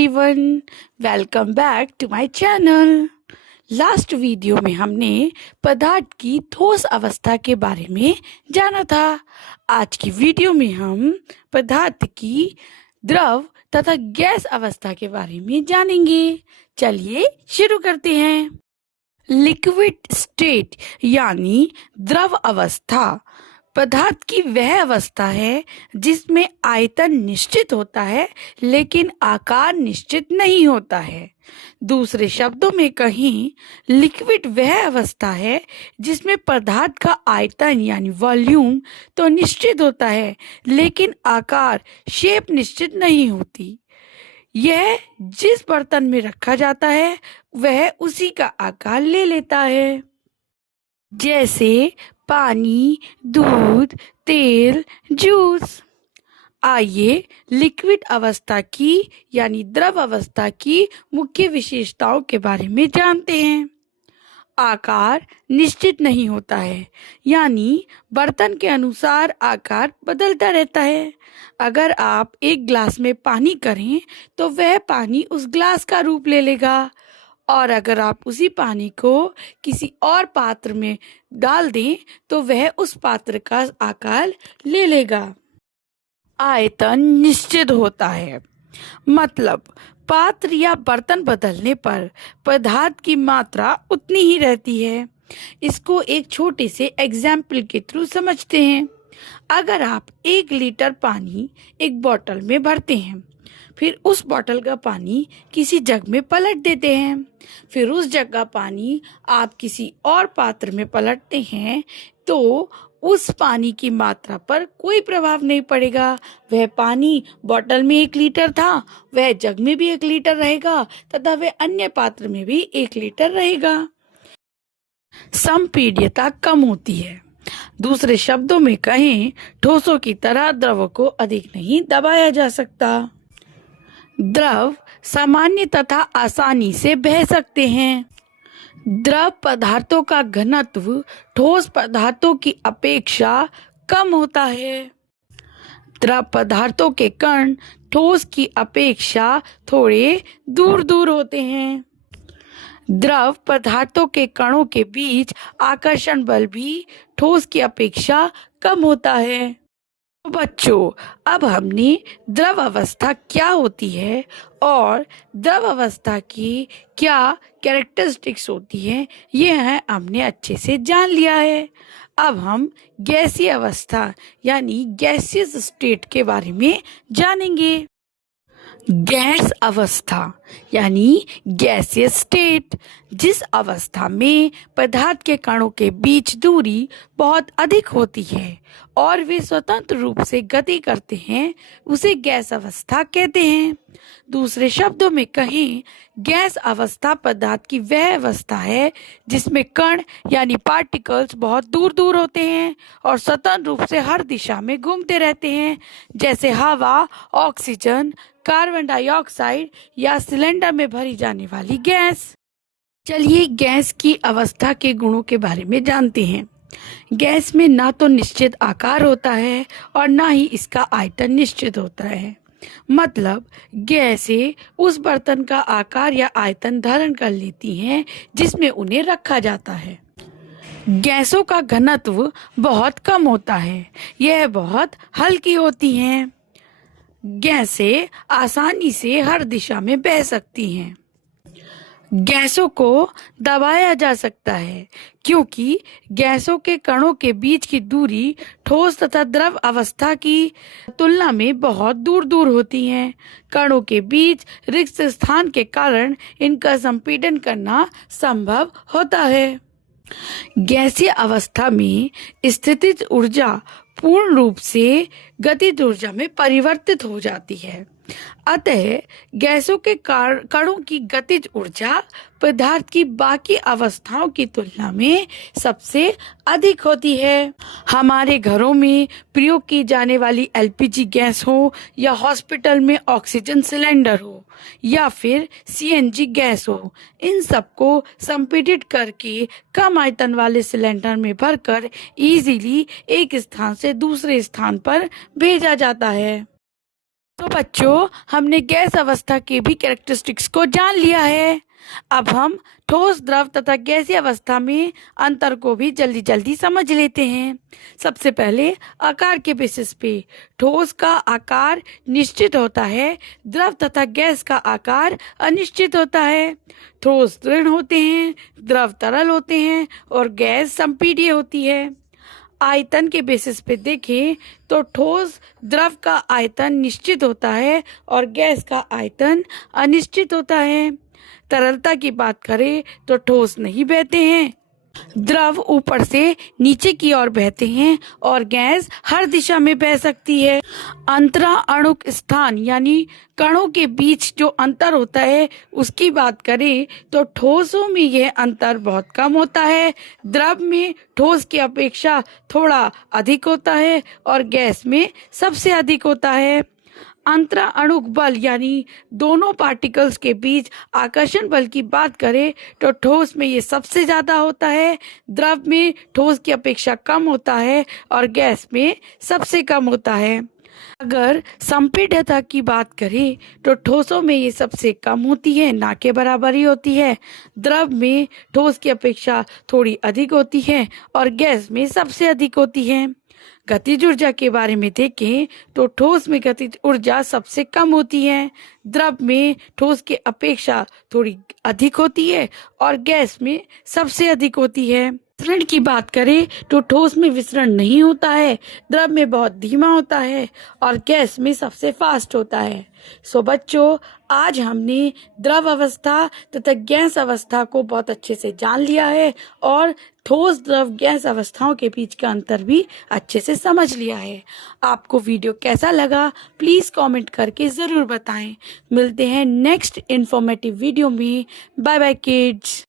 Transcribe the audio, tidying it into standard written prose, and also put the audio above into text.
Everyone, welcome back to my channel. Last video में हमने पदार्थ की ठोस अवस्था के बारे में जाना था। आज की वीडियो में हम पदार्थ की द्रव तथा गैस अवस्था के बारे में जानेंगे। चलिए शुरू करते हैं। लिक्विड स्टेट यानी द्रव अवस्था पदार्थ की वह अवस्था है जिसमें आयतन निश्चित होता है लेकिन आकार निश्चित नहीं होता है। दूसरे शब्दों में कहीं, लिक्विड वह अवस्था है जिसमें पदार्थ का आयतन यानी वॉल्यूम तो निश्चित होता है लेकिन आकार शेप निश्चित नहीं होती। यह जिस बर्तन में रखा जाता है वह उसी का आकार ले लेता है, जैसे पानी, दूध, तेल, जूस। आइए लिक्विड अवस्था की यानी द्रव अवस्था की मुख्य विशेषताओं के बारे में जानते हैं। आकार निश्चित नहीं होता है, यानी बर्तन के अनुसार आकार बदलता रहता है। अगर आप एक ग्लास में पानी करें तो वह पानी उस ग्लास का रूप ले लेगा, और अगर आप उसी पानी को किसी और पात्र में डाल दें तो वह उस पात्र का आकार ले लेगा। आयतन निश्चित होता है, मतलब पात्र या बर्तन बदलने पर पदार्थ की मात्रा उतनी ही रहती है। इसको एक छोटे से एग्जाम्पल के थ्रू समझते हैं। अगर आप 1 लीटर पानी एक बोतल में भरते हैं, फिर उस बोतल का पानी किसी जग में पलट देते हैं, फिर उस जग का पानी आप किसी और पात्र में पलटते हैं, तो उस पानी की मात्रा पर कोई प्रभाव नहीं पड़ेगा। वह पानी बोतल में 1 लीटर था, वह जग में भी 1 लीटर रहेगा तथा वह अन्य पात्र में भी 1 लीटर रहेगा। संपीड्यता कम होती है। दूसरे शब्दों में कहें, ठोसों की तरह द्रव को अधिक नहीं दबाया जा सकता। द्रव सामान्य तथा आसानी से बह सकते हैं। द्रव पदार्थों का घनत्व ठोस पदार्थों की अपेक्षा कम होता है। द्रव पदार्थों के कण ठोस की अपेक्षा थोड़े दूर दूर होते हैं। द्रव पदार्थों के कणों के बीच आकर्षण बल भी ठोस की अपेक्षा कम होता है। तो बच्चों, अब हमने द्रव अवस्था क्या होती है और द्रव अवस्था की क्या कैरेक्टरिस्टिक्स होती है यह हमने अच्छे से जान लिया है। अब हम गैसीय अवस्था यानी गैसियस स्टेट के बारे में जानेंगे। गैस अवस्था यानी गैसियस स्टेट, जिस अवस्था में पदार्थ के कणों के बीच दूरी बहुत अधिक होती है और वे स्वतंत्र रूप से गति करते हैं, उसे गैस अवस्था कहते हैं। दूसरे शब्दों में कहें, गैस अवस्था पदार्थ की वह अवस्था है जिसमें कण यानी पार्टिकल्स बहुत दूर दूर होते हैं और स्वतंत्र रूप से हर दिशा में घूमते रहते हैं, जैसे हवा, ऑक्सीजन, कार्बन डाइऑक्साइड या सिलेंडर में भरी जाने वाली गैस। चलिए गैस की अवस्था के गुणों के बारे में जानते हैं। गैस में ना तो निश्चित आकार होता है और ना ही इसका आयतन निश्चित होता है, मतलब गैसें उस बर्तन का आकार या आयतन धारण कर लेती हैं जिसमें उन्हें रखा जाता है। गैसों का घनत्व बहुत कम होता है, यह बहुत हल्की होती हैं। गैसें आसानी से हर दिशा में बह सकती हैं। गैसों को दबाया जा सकता है क्योंकि गैसों के कणों के बीच की दूरी ठोस तथा द्रव अवस्था की तुलना में बहुत दूर दूर होती है। कणों के बीच रिक्त स्थान के कारण इनका संपीड़न करना संभव होता है। गैसीय अवस्था में स्थितिज ऊर्जा पूर्ण रूप से गतिज ऊर्जा में परिवर्तित हो जाती है। अतः गैसों के कणों की गतिज ऊर्जा पदार्थ की बाकी अवस्थाओं की तुलना में सबसे अधिक होती है। हमारे घरों में प्रयोग की जाने वाली एलपीजी गैस हो या हॉस्पिटल में ऑक्सीजन सिलेंडर हो या फिर सीएनजी गैस हो, इन सबको संपीड़ित करके कम आयतन वाले सिलेंडर में भरकर इजीली एक स्थान से दूसरे स्थान पर भेजा जाता है। तो बच्चों, हमने गैस अवस्था के भी कैरेक्टरिस्टिक्स को जान लिया है। अब हम ठोस, द्रव तथा गैसीय अवस्था में अंतर को भी जल्दी जल्दी समझ लेते हैं। सबसे पहले आकार के बेसिस पे ठोस का आकार निश्चित होता है, द्रव तथा गैस का आकार अनिश्चित होता है। ठोस दृढ़ होते हैं, द्रव तरल होते हैं और गैस संपीड्य होती है। आयतन के बेसिस पे देखें तो ठोस द्रव का आयतन निश्चित होता है और गैस का आयतन अनिश्चित होता है। तरलता की बात करें तो ठोस नहीं बहते हैं, द्रव ऊपर से नीचे की ओर बहते हैं और गैस हर दिशा में बह सकती है। अंतरा अणुक स्थान यानी कणों के बीच जो अंतर होता है उसकी बात करें तो ठोसों में यह अंतर बहुत कम होता है, द्रव में ठोस की अपेक्षा थोड़ा अधिक होता है और गैस में सबसे अधिक होता है। अंतरा अणुक बल यानी दोनों पार्टिकल्स के बीच आकर्षण बल की बात करें तो ठोस में ये सबसे ज्यादा होता है, द्रव में ठोस की अपेक्षा कम होता है और गैस में सबसे कम होता है। अगर संपीड्यता की बात करें तो ठोसों में ये सबसे कम होती है, ना के बराबर ही होती है। द्रव में ठोस की अपेक्षा थोड़ी अधिक होती है और गैस में सबसे अधिक होती है। गतिज ऊर्जा के बारे में देखें तो ठोस में गतिज ऊर्जा सबसे कम होती है, द्रव में ठोस की अपेक्षा थोड़ी अधिक होती है और गैस में सबसे अधिक होती है। विसरण की बात करें तो ठोस में विसरण नहीं होता है, द्रव में बहुत धीमा होता है और गैस में सबसे फास्ट होता है। सो बच्चों, आज हमने द्रव अवस्था तथा गैस अवस्था को बहुत अच्छे से जान लिया है और ठोस, द्रव, गैस अवस्थाओं के बीच का अंतर भी अच्छे से समझ लिया है। आपको वीडियो कैसा लगा प्लीज कमेंट करके जरूर बताएं। मिलते हैं नेक्स्ट इंफॉर्मेटिव वीडियो में। Bye bye kids.